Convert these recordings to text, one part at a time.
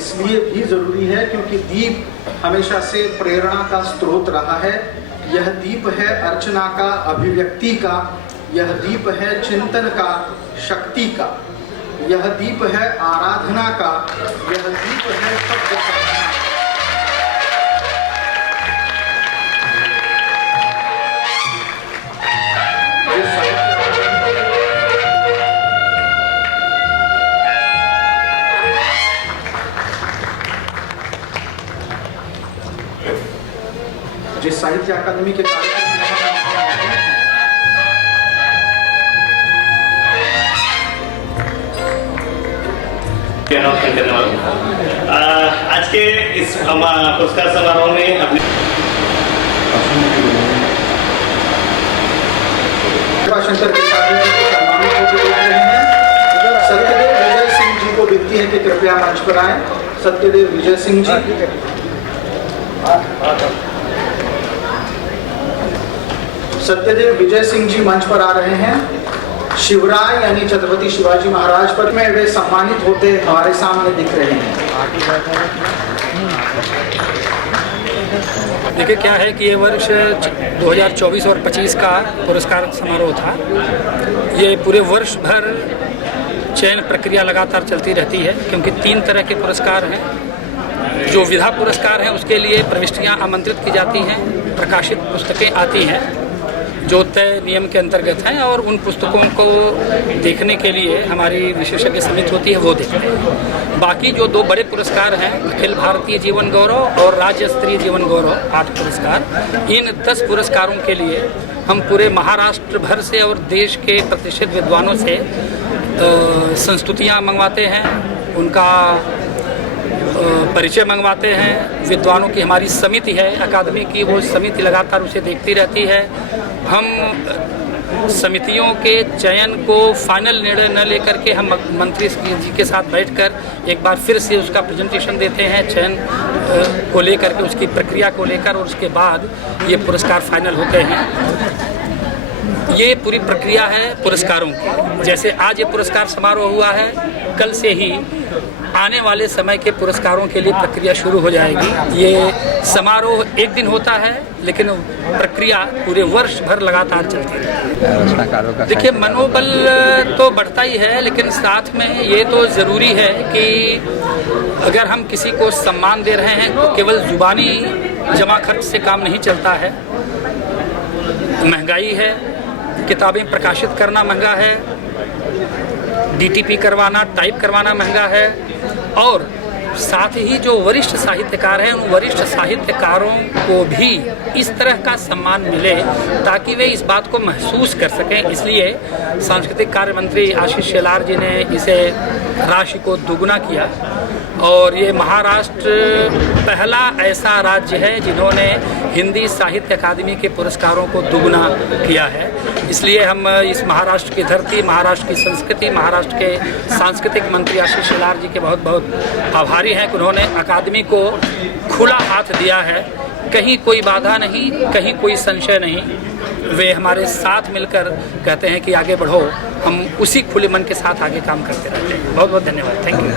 इसलिए भी जरूरी है क्योंकि दीप हमेशा से प्रेरणा का स्रोत रहा है। यह दीप है अर्चना का, अभिव्यक्ति का, यह दीप है चिंतन का, शक्ति का, यह दीप है आराधना का, यह दीप है शब्द साधना का। जिस साहित्य अकादमी के कार्यक्रम आज के इस पुरस्कार समारोह में अपने शंकर के सम्मानित होकर देख रहे हैं। सत्यदेव विजय सिंह जी को विनती है कि कृपया मंच पर आए। सत्यदेव विजय सिंह जी, सत्यदेव विजय सिंह जी मंच पर आ रहे हैं। शिवराय यानी छत्रपति शिवाजी महाराज पर में वे सम्मानित होते हमारे सामने दिख रहे हैं। देखिए क्या है कि ये वर्ष 2024 और 25 का पुरस्कार समारोह था। ये पूरे वर्ष भर चयन प्रक्रिया लगातार चलती रहती है क्योंकि 3 तरह के पुरस्कार हैं। जो विधा पुरस्कार हैं उसके लिए प्रविष्टियां आमंत्रित की जाती हैं, प्रकाशित पुस्तकें आती हैं जो तय नियम के अंतर्गत हैं और उन पुस्तकों को देखने के लिए हमारी विशेषज्ञ समिति होती है, वो देखते हैं। बाकी जो 2 बड़े पुरस्कार हैं, अखिल भारतीय जीवन गौरव और राज्य स्तरीय जीवन गौरव 8 पुरस्कार, इन 10 पुरस्कारों के लिए हम पूरे महाराष्ट्र भर से और देश के प्रतिष्ठित विद्वानों से संस्तुतियाँ मंगवाते हैं, उनका परिचय मंगवाते हैं। विद्वानों की हमारी समिति है अकादमी की, वो समिति लगातार उसे देखती रहती है। हम समितियों के चयन को फाइनल निर्णय न लेकर के हम मंत्री जी के साथ बैठकर एक बार फिर से उसका प्रेजेंटेशन देते हैं चयन को लेकर के, उसकी प्रक्रिया को लेकर, और उसके बाद ये पुरस्कार फाइनल होते हैं। ये पूरी प्रक्रिया है पुरस्कारों की। जैसे आज ये पुरस्कार समारोह हुआ है, कल से ही आने वाले समय के पुरस्कारों के लिए प्रक्रिया शुरू हो जाएगी। ये समारोह एक दिन होता है लेकिन प्रक्रिया पूरे वर्ष भर लगातार चलती है। देखिए मनोबल तो बढ़ता ही है, लेकिन साथ में ये तो ज़रूरी है कि अगर हम किसी को सम्मान दे रहे हैं तो केवल जुबानी जमा खर्च से काम नहीं चलता है। महंगाई है, किताबें प्रकाशित करना महंगा है, DTP करवाना, टाइप करवाना महंगा है, और साथ ही जो वरिष्ठ साहित्यकार हैं उन वरिष्ठ साहित्यकारों को भी इस तरह का सम्मान मिले ताकि वे इस बात को महसूस कर सकें। इसलिए सांस्कृतिक कार्य मंत्री आशीष शेलार जी ने इसे राशि को दुगुना किया, और ये महाराष्ट्र पहला ऐसा राज्य है जिन्होंने हिंदी साहित्य अकादमी के पुरस्कारों को दुगुना किया है। इसलिए हम इस महाराष्ट्र की धरती, महाराष्ट्र की संस्कृति, महाराष्ट्र के सांस्कृतिक मंत्री आशीष शेलार जी के बहुत बहुत आभारी हैं कि उन्होंने अकादमी को खुला हाथ दिया है। कहीं कोई बाधा नहीं, कहीं कोई संशय नहीं। वे हमारे साथ मिलकर कहते हैं कि आगे बढ़ो, हम उसी खुले मन के साथ आगे काम करते रहते हैं। बहुत बहुत धन्यवाद, थैंक यू।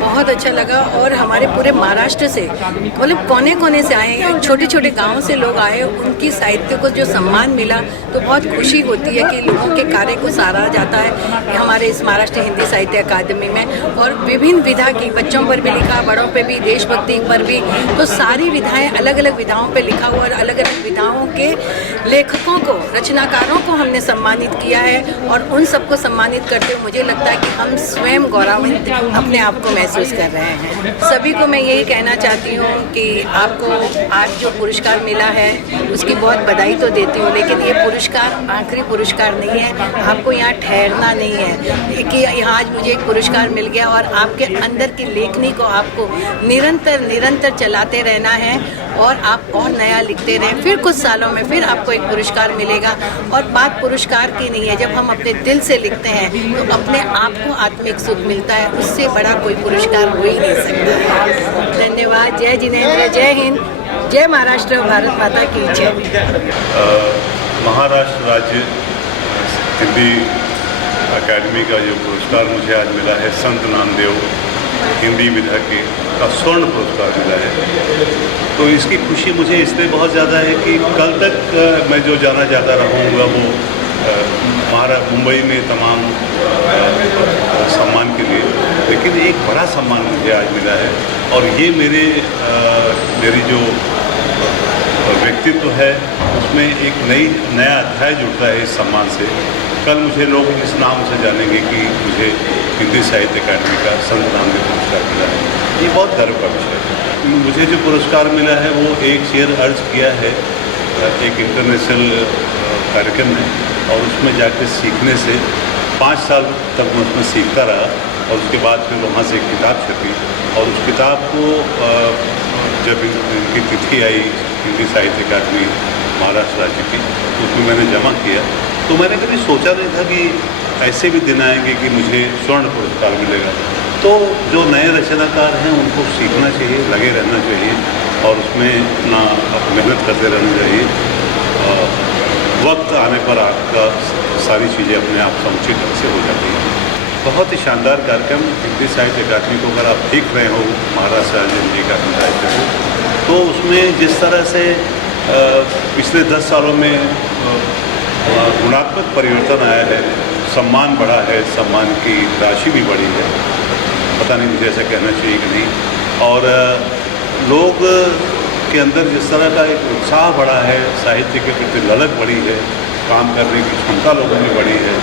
बहुत अच्छा लगा, और हमारे पूरे महाराष्ट्र से मतलब कोने कोने से आए, छोटे छोटे गांवों से लोग आए, उनकी साहित्य को जो सम्मान मिला तो बहुत खुशी होती है कि लोगों के कार्य को सराहा जाता है हमारे इस महाराष्ट्र हिंदी साहित्य अकादमी में। और विभिन्न विधा की, बच्चों पर भी लिखा, बड़ों पर भी, देशभक्ति पर भी, तो सारी विधाएँ अलग अलग विधाओं पर लिखा हुआ, और अलग अलग विधाओं के लेखकों को, रचनाकारों को हमने सम्मानित किया है। और उन सबको सम्मानित करते हुए मुझे लगता है कि हम स्वयं गौरवान्वित अपने आप को महसूस कर रहे हैं। सभी को मैं यही कहना चाहती हूँ कि आपको आज जो पुरस्कार मिला है उसकी बहुत बधाई तो देती हूँ, लेकिन ये पुरस्कार आखिरी पुरस्कार नहीं है। आपको यहाँ ठहरना नहीं है कि यहाँ आज मुझे एक पुरस्कार मिल गया, और आपके अंदर की लेखनी को आपको निरंतर चलाते रहना है, और आप और नया लिखते रहें। फिर कुछ सालों में फिर आपको एक पुरस्कार मिलेगा। और बात पुरस्कार की नहीं है, जब हम अपने दिल से लिखते हैं तो अपने आप को आत्मिक सुख मिलता है, उससे बड़ा कोई पुरस्कार हो ही नहीं सकता है। धन्यवाद। जय जिनेंद्र, जय हिंद, जय महाराष्ट्र, भारत माता की जय। महाराष्ट्र राज्य हिंदी अकादमी का जो पुरस्कार मुझे आज मिला है संत नामदेव हिंदी विधा का स्वर्ण पुरस्कार मिला है। तो इसकी खुशी मुझे इसलिए बहुत ज़्यादा है कि कल तक मैं जो जाना चाहता रहूँगा वो मुंबई में तमाम सम्मान के लिए, लेकिन एक बड़ा सम्मान मुझे आज मिला है। और ये मेरी जो व्यक्तित्व है उसमें एक नया अध्याय जुड़ता है इस सम्मान से। कल मुझे लोग इस नाम से जानेंगे कि मुझे हिंदी साहित्य अकादमी का संत नामदेव पुरस्कार मिला है। ये बहुत गर्व का विषय है। मुझे जो पुरस्कार मिला है वो एक शेर अर्ज किया है एक इंटरनेशनल कार्यक्रम में, और उसमें जाकर सीखने से 5 साल तक मैं उसमें सीखता रहा। और उसके बाद फिर वहाँ से एक किताब छपी, और उस किताब को जब इनकी तिथि आई हिंदी साहित्य अकादमी महाराष्ट्र राज्य की, तो उसमें मैंने जमा किया। तो मैंने कभी सोचा नहीं था कि ऐसे भी दिन आएंगे कि मुझे स्वर्ण पुरस्कार मिलेगा। तो जो नए रचनाकार हैं उनको सीखना चाहिए, लगे रहना चाहिए, और उसमें अपना मेहनत करते रहना चाहिए। वक्त आने पर आपका सारी चीज़ें अपने आप समुचित ढंग से हो जाती हैं। बहुत ही शानदार कार्यक्रम हिंदी साहित्य अकादमी को अगर आप देख रहे हो महाराष्ट्र राज्य हिंदी अकादमी साहित्य को, तो उसमें जिस तरह से पिछले 10 सालों में गुणात्मक परिवर्तन आया है, सम्मान बढ़ा है, सम्मान की राशि भी बढ़ी है, पता नहीं मुझे ऐसा कहना चाहिए कि नहीं, और लोग के अंदर जिस तरह का एक उत्साह बढ़ा है, साहित्य के प्रति ललक बढ़ी है, काम करने की क्षमता लोगों में बढ़ी है,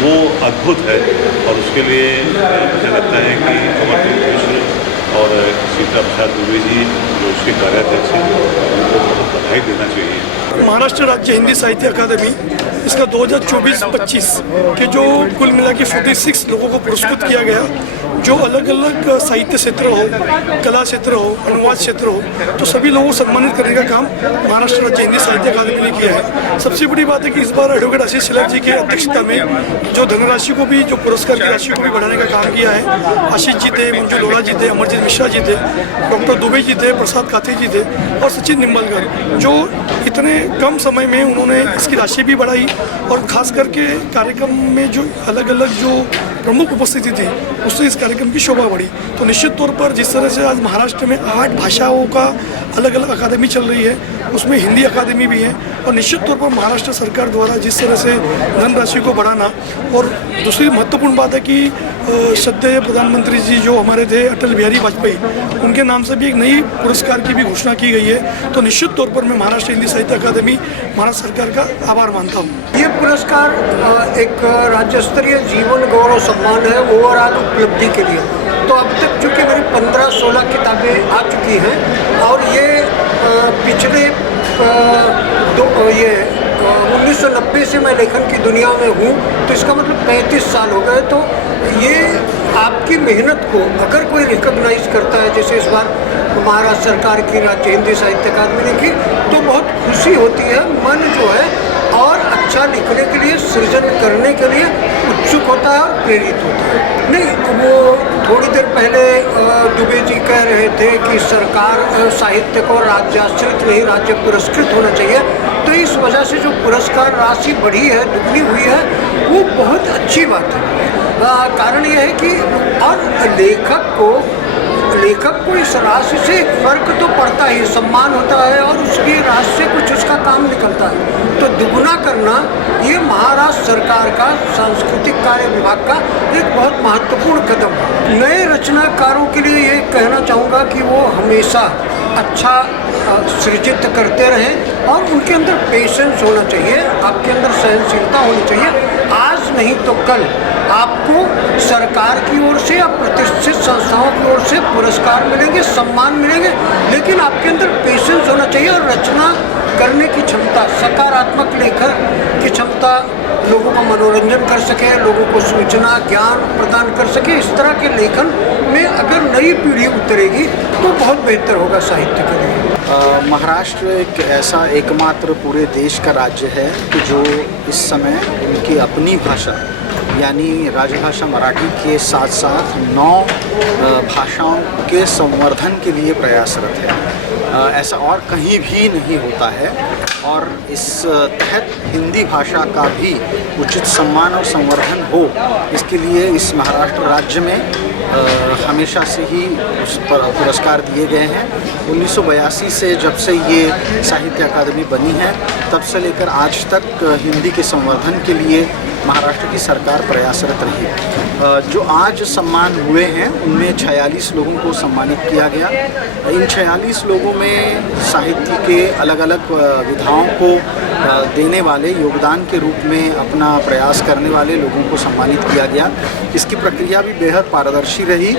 वो अद्भुत है। और उसके लिए मुझे लगता है कि अमरजीत मिश्र और सीता प्रसाद दुबे जी जो उसके कार्याध्यक्ष हैं उनको बहुत बधाई देना चाहिए। महाराष्ट्र राज्य हिंदी साहित्य अकादमी इसका 2024-25 के जो कुल मिला के 46 लोगों को पुरस्कृत किया गया, जो अलग अलग साहित्य क्षेत्र हो, कला क्षेत्र हो, अनुवाद क्षेत्र हो, तो सभी लोगों को सम्मानित करने का काम महाराष्ट्र राज्य हिंदी साहित्य अकादमी ने किया है। सबसे बड़ी बात है कि इस बार एडवोकेट आशीष शेलार जी की अध्यक्षता में जो धनराशि को भी, जो पुरस्कार की राशि को भी बढ़ाने का काम किया है। आशीष जी थे, मंजू लोढ़ा जी थे, अमरजीत मिश्रा जी थे, डॉक्टर दुबे जी थे, प्रसाद काथे जी थे और सचिन निम्बलकर, जो इतने कम समय में उन्होंने इसकी राशि भी बढ़ाई। और खास करके कार्यक्रम में जो अलग अलग जो प्रमुख उपस्थिति थी उससे इस कार्यक्रम की शोभा बढ़ी। तो निश्चित तौर पर जिस तरह से आज महाराष्ट्र में 8 भाषाओं का अलग अलग अकादमी चल रही है, उसमें हिंदी अकादमी भी है, और निश्चित तौर पर महाराष्ट्र सरकार द्वारा जिस तरह से धनराशि को बढ़ाना, और दूसरी महत्वपूर्ण बात है कि श्रद्धेय प्रधानमंत्री जी जो हमारे थे अटल बिहारी वाजपेयी, उनके नाम से भी एक नई पुरस्कार की भी घोषणा की गई है। तो निश्चित तौर पर मैं महाराष्ट्र हिंदी साहित्य अकादमी महाराष्ट्र सरकार का आभार मानता हूँ। ये पुरस्कार एक राज्य स्तरीय जीवन गौरव सम्मान है ओवरऑल उपलब्धि के लिए। तो अब तक चूँकि मेरी 15-16 किताबें आ चुकी हैं, और ये पिछले 1990 से मैं लेखन की दुनिया में हूँ, तो इसका मतलब 35 साल हो गए। तो ये आपकी मेहनत को अगर कोई रिकॉग्नाइज करता है, जैसे इस बार महाराष्ट्र सरकार की राज्य हिंदी साहित्य अकादमी ने की, तो बहुत खुशी होती है। मन जो है और अच्छा लिखने के लिए, सृजन करने के लिए उत्सुक होता है और प्रेरित होता है। नहीं, वो थोड़ी देर पहले दुबे जी कह रहे थे कि सरकार साहित्य को राज्याश्रित नहीं राज्य पुरस्कृत होना चाहिए। तो इस वजह से जो पुरस्कार राशि बढ़ी है, दुगनी हुई है, वो बहुत अच्छी बात है। कारण यह है कि और लेखक को इस राशि से फर्क तो पड़ता ही, सम्मान होता है और उसकी राशि से कुछ उसका काम निकलता है। तो दुगुना करना ये महाराष्ट्र सरकार का सांस्कृतिक कार्य विभाग का एक बहुत महत्वपूर्ण कदम है। नए रचनाकारों के लिए ये कहना चाहूँगा कि वो हमेशा अच्छा सृजित करते रहें और उनके अंदर पेशेंस होना चाहिए, आपके अंदर सहनशीलता होनी चाहिए। आज नहीं तो कल आपको सरकार की ओर से या प्रतिष्ठित संस्थाओं की ओर से पुरस्कार मिलेंगे, सम्मान मिलेंगे, लेकिन आपके अंदर पेशेंस होना चाहिए और रचना करने की क्षमता, सकारात्मक लेखन की क्षमता, लोगों का मनोरंजन कर सके, लोगों को सूचना ज्ञान प्रदान कर सके। इस तरह के लेखन में अगर नई पीढ़ी उतरेगी तो बहुत बेहतर होगा साहित्य के लिए। महाराष्ट्र एक ऐसा एकमात्र पूरे देश का राज्य है कि जो इस समय उनकी अपनी भाषा यानी राजभाषा मराठी के साथ साथ 9 भाषाओं के संवर्धन के लिए प्रयासरत है। ऐसा और कहीं भी नहीं होता है। और इस तहत हिंदी भाषा का भी उचित सम्मान और संवर्धन हो, इसके लिए इस महाराष्ट्र राज्य में हमेशा से ही उस पर पुरस्कार दिए गए हैं। 1982 से जब से ये साहित्य अकादमी बनी है तब से लेकर आज तक हिंदी के संवर्धन के लिए महाराष्ट्र की सरकार प्रयासरत रही। जो आज सम्मान हुए हैं उनमें 46 लोगों को सम्मानित किया गया। इन 46 लोगों में साहित्य के अलग अलग विधाओं को देने वाले, योगदान के रूप में अपना प्रयास करने वाले लोगों को सम्मानित किया गया। इसकी प्रक्रिया भी बेहद पारदर्शी रही।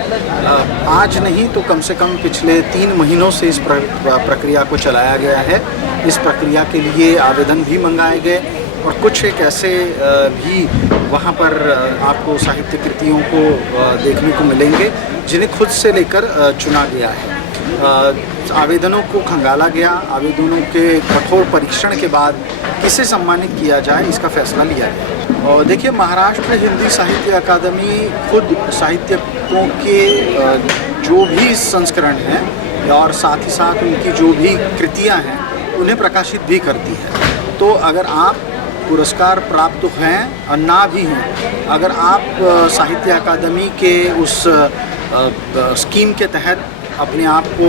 आज नहीं तो कम से कम पिछले 3 महीनों से इस प्रक्रिया को चलाया गया है। इस प्रक्रिया के लिए आवेदन भी मंगाए गए और कुछ एक ऐसे भी वहाँ पर आपको साहित्य कृतियों को देखने को मिलेंगे जिन्हें खुद से लेकर चुना गया है। आवेदनों को खंगाला गया। आवेदनों के कठोर परीक्षण के बाद किसे सम्मानित किया जाए इसका फैसला लिया गया। और देखिए, महाराष्ट्र हिंदी साहित्य अकादमी खुद साहित्यकों के जो भी संस्करण हैं और साथ ही साथ उनकी जो भी कृतियाँ हैं उन्हें प्रकाशित भी करती है। तो अगर आप पुरस्कार प्राप्त हैं और ना भी हैं, अगर आप साहित्य अकादमी के उस स्कीम के तहत अपने आप को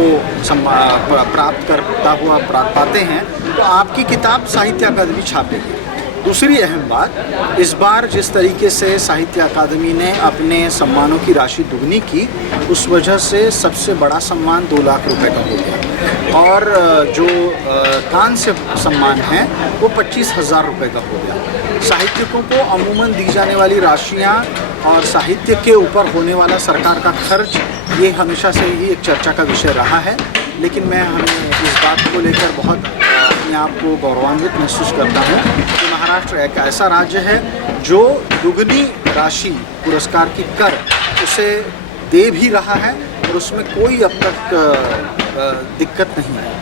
प्राप्त करता हुआ पाते हैं तो आपकी किताब साहित्य अकादमी छापेगी। दूसरी अहम बात, इस बार जिस तरीके से साहित्य अकादमी ने अपने सम्मानों की राशि दुगनी की, उस वजह से सबसे बड़ा सम्मान 2 लाख रुपए का हो गया और जो कांस्य सम्मान है वो 25,000 रुपये का हो गया। साहित्यकों को अमूमन दी जाने वाली राशियाँ और साहित्य के ऊपर होने वाला सरकार का खर्च, ये हमेशा से ही एक चर्चा का विषय रहा है, लेकिन मैं इस बात को लेकर बहुत अपने आप को गौरवान्वित महसूस करता हूँ कि महाराष्ट्र एक ऐसा राज्य है जो दुगनी राशि पुरस्कार की कर उसे दे भी रहा है और उसमें कोई अब तक दिक्कत नहीं है।